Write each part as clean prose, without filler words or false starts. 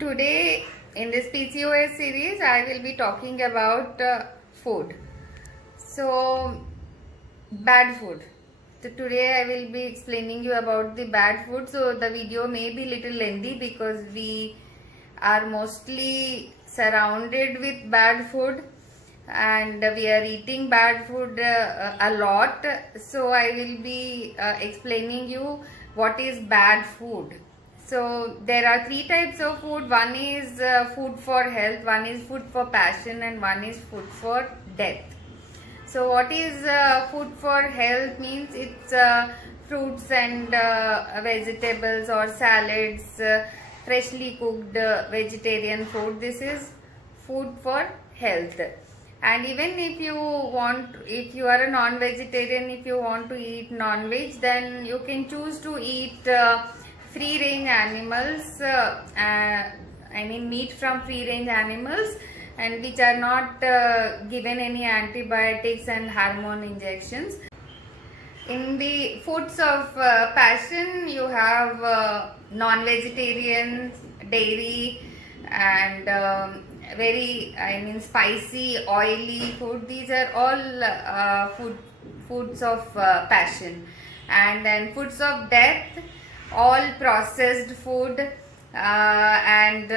Today, in this PCOS series, I will be talking about food. So, bad food. So, today I will be explaining you about the bad food. So, the video may be little lengthy because we are mostly surrounded with bad food and we are eating bad food a lot. So, I will be explaining you what is bad food. So there are three types of food. One is food for health, one is food for passion, and one is food for death. So what is food for health means it's fruits and vegetables or salads, freshly cooked vegetarian food. This is food for health. And even if you are a non-vegetarian, if you want to eat non-veg, then you can choose to eat free range animals, I mean meat from free range animals, and which are not given any antibiotics and hormone injections. In the foods of passion, you have non-vegetarian, dairy, and spicy, oily food. These are all foods of passion. And then foods of death, all processed food and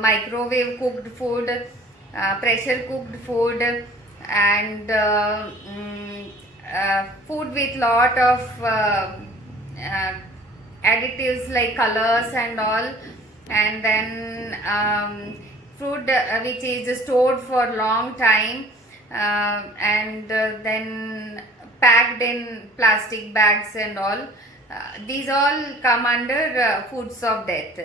microwave cooked food, pressure cooked food, and food with lot of additives like colors and all, and then food which is stored for long time and then packed in plastic bags and all. These all come under foods of death.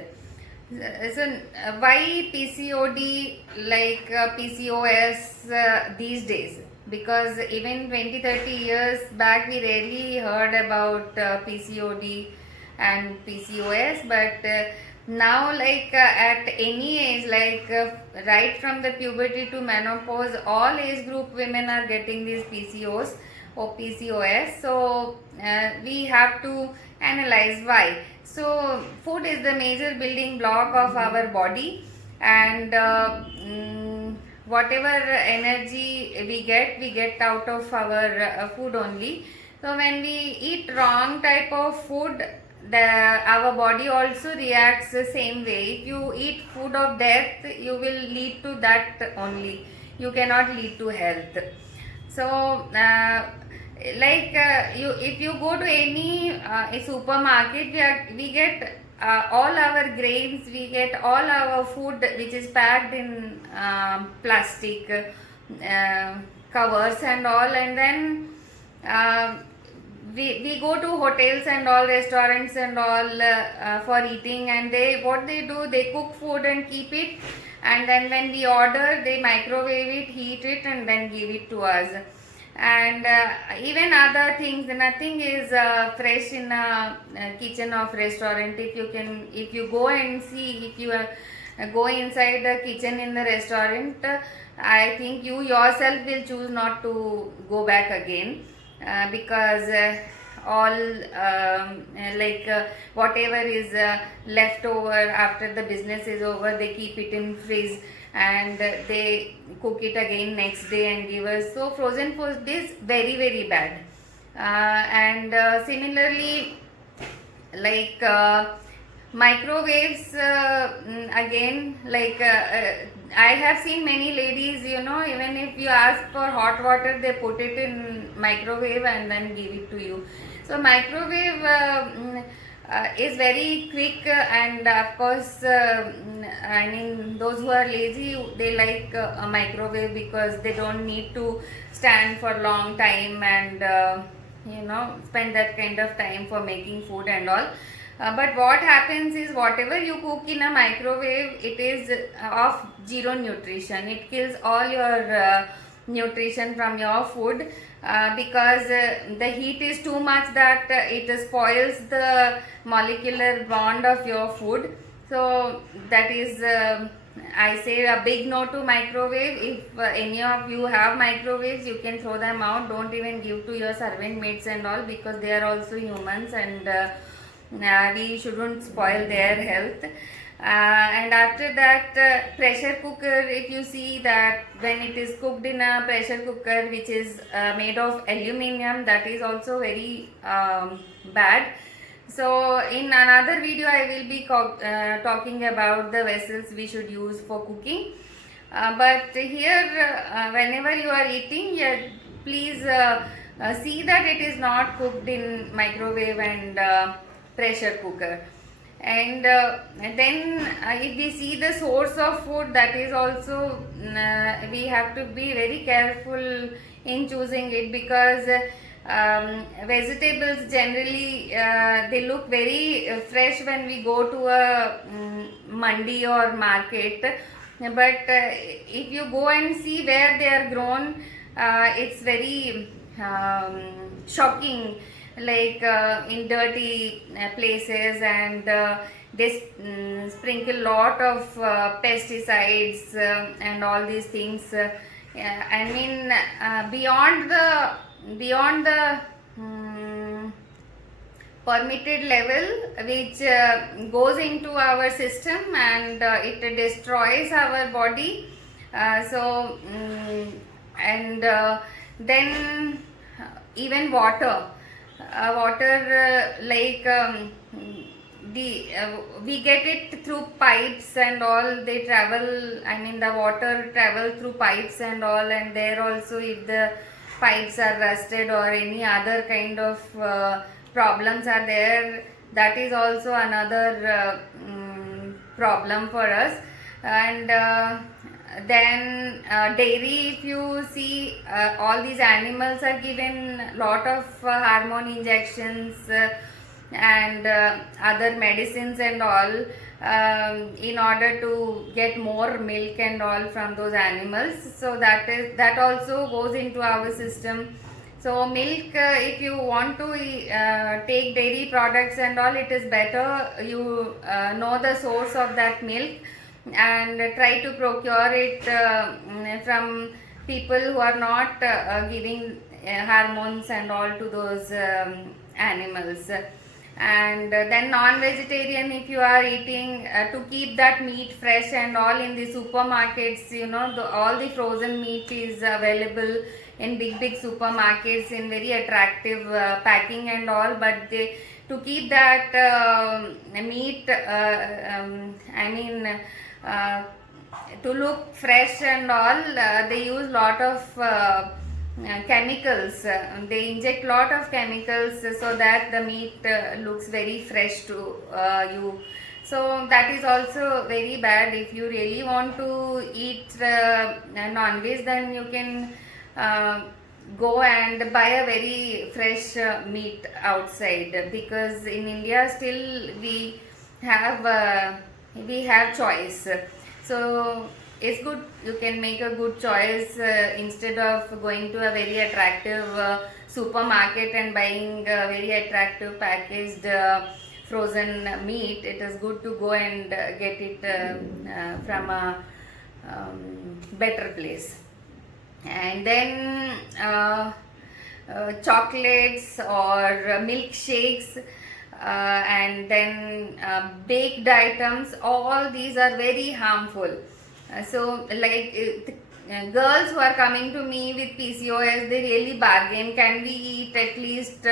Why PCOD like PCOS these days? Because even 20-30 years back we rarely heard about PCOD and PCOS, but now at any age, right from the puberty to menopause, all age group women are getting these PCOS or PCOS. So we have to analyze why. So food is the major building block of our body, and whatever energy we get out of our food only. So when we eat wrong type of food, our body also reacts the same way. If you eat food of death, you will lead to that only. You cannot lead to health. So if you go to any a supermarket, we get all our grains, we get all our food which is packed in plastic covers and all, and then we go to hotels and all, restaurants and all for eating, and what they do, they cook food and keep it, and then when we order, they microwave it, heat it, and then give it to us. And even other things, nothing is fresh in a kitchen of restaurant. If you go and see, if you go inside the kitchen in the restaurant, I think you yourself will choose not to go back again because all whatever is left over after the business is over, they keep it in fridge and they cook it again next day and give us. So frozen food is very, very bad. And similarly, microwaves, again, I have seen many ladies, even if you ask for hot water, they put it in microwave and then give it to you. So microwave is very quick, and of course those who are lazy, they like a microwave because they don't need to stand for long time and spend that kind of time for making food and all. But what happens is, whatever you cook in a microwave, it is of zero nutrition. It kills all your nutrition from your food because the heat is too much that it spoils the molecular bond of your food. So that is I say a big no to microwave. If any of you have microwaves, you can throw them out. Don't even give to your servant maids and all, because they are also humans, and we shouldn't spoil their health. And after that, pressure cooker, if you see that when it is cooked in a pressure cooker which is made of aluminium, that is also very bad. So in another video I will be talking about the vessels we should use for cooking. But here, whenever you are eating, yeah, please see that it is not cooked in microwave and pressure cooker. And then if we see the source of food, that is also we have to be very careful in choosing it, because vegetables generally they look very fresh when we go to a mandi or market, but if you go and see where they are grown, it's very shocking, like in dirty places, and they sprinkle lot of pesticides and all these things. I mean, beyond the permitted level, which goes into our system, and it destroys our body. And then even water, like we get it through pipes and all. They travel, I mean the water travel through pipes and all, and there also, if the pipes are rusted or any other kind of problems are there, that is also another problem for us. And then dairy, if you see, all these animals are given lot of hormone injections and other medicines and all, in order to get more milk and all from those animals. So that also goes into our system. So milk, if you want to take dairy products and all, it is better you know the source of that milk, and try to procure it from people who are not giving hormones and all to those animals. And then non-vegetarian, if you are eating, to keep that meat fresh and all, in the supermarkets, you know, all the frozen meat is available in big supermarkets in very attractive packing and all, but they, to keep that meat, I mean to look fresh and all, they use lot of chemicals. They inject lot of chemicals so that the meat looks very fresh to you. So that is also very bad. If you really want to eat non-veg, then you can go and buy a very fresh meat outside, because in India still we have choice. So it's good, you can make a good choice instead of going to a very attractive supermarket and buying very attractive packaged frozen meat. It is good to go and get it from a better place. And then chocolates or milkshakes, and then baked items, all these are very harmful. So like girls who are coming to me with PCOS, they really bargain. Can we eat at least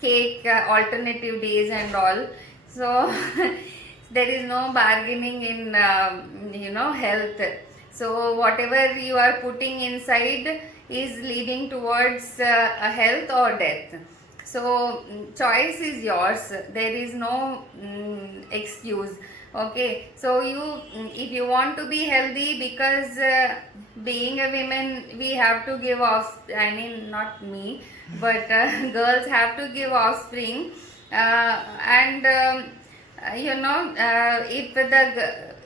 cake alternative days and all? So there is no bargaining in health. So whatever you are putting inside is leading towards a health or death. So choice is yours. There is no excuse. Okay, so if you want to be healthy, because being a woman, we have to give off, I mean not me, but girls have to give offspring, and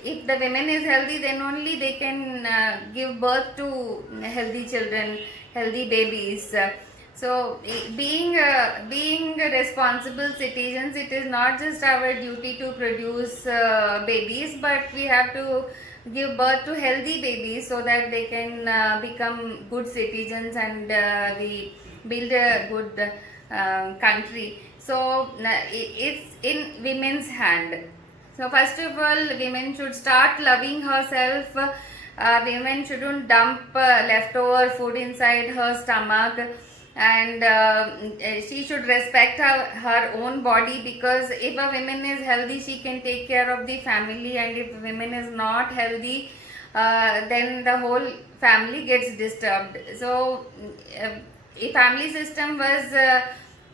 if the women is healthy, then only they can give birth to healthy children, healthy babies. So being responsible citizens, it is not just our duty to produce babies, but we have to give birth to healthy babies so that they can become good citizens, and we build a good country. So it's in women's hand. So first of all, women should start loving herself. Women shouldn't dump leftover food inside her stomach, and she should respect her own body, because if a woman is healthy, she can take care of the family, and if women is not healthy, then the whole family gets disturbed. So a family system was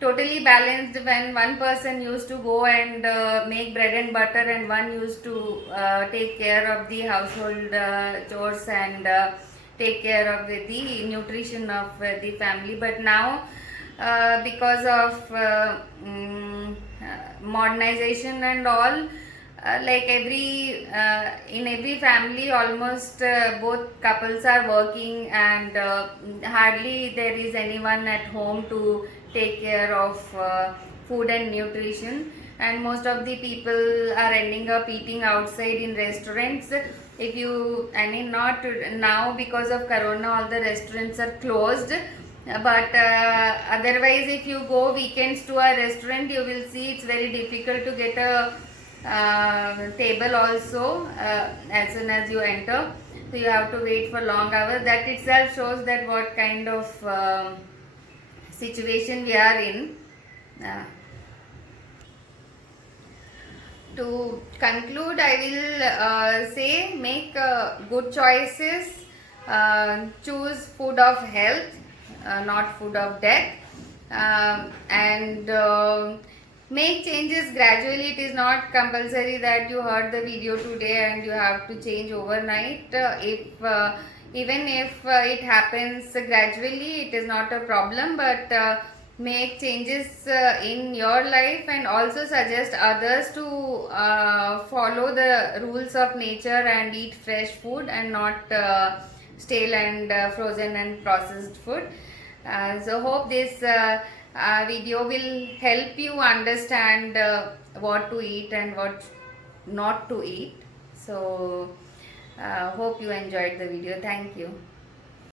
totally balanced when one person used to go and make bread and butter, and one used to take care of the household chores, and take care of the nutrition of the family. But now because of modernization and all, like in every family, almost both couples are working, and hardly there is anyone at home to take care of food and nutrition. And most of the people are ending up eating outside in restaurants. If you, I mean, not now because of corona, all the restaurants are closed, but otherwise if you go weekends to a restaurant, you will see it's very difficult to get a table also as soon as you enter. So you have to wait for long hours. That itself shows that what kind of situation we are in. To conclude, I will say, make good choices, choose food of health, not food of death, and make changes gradually. It is not compulsory that you heard the video today and you have to change overnight. If even if it happens gradually, it is not a problem, but make changes in your life, and also suggest others to follow the rules of nature and eat fresh food, and not stale and frozen and processed food. So hope this video will help you understand what to eat and what not to eat. So hope you enjoyed the video. Thank you.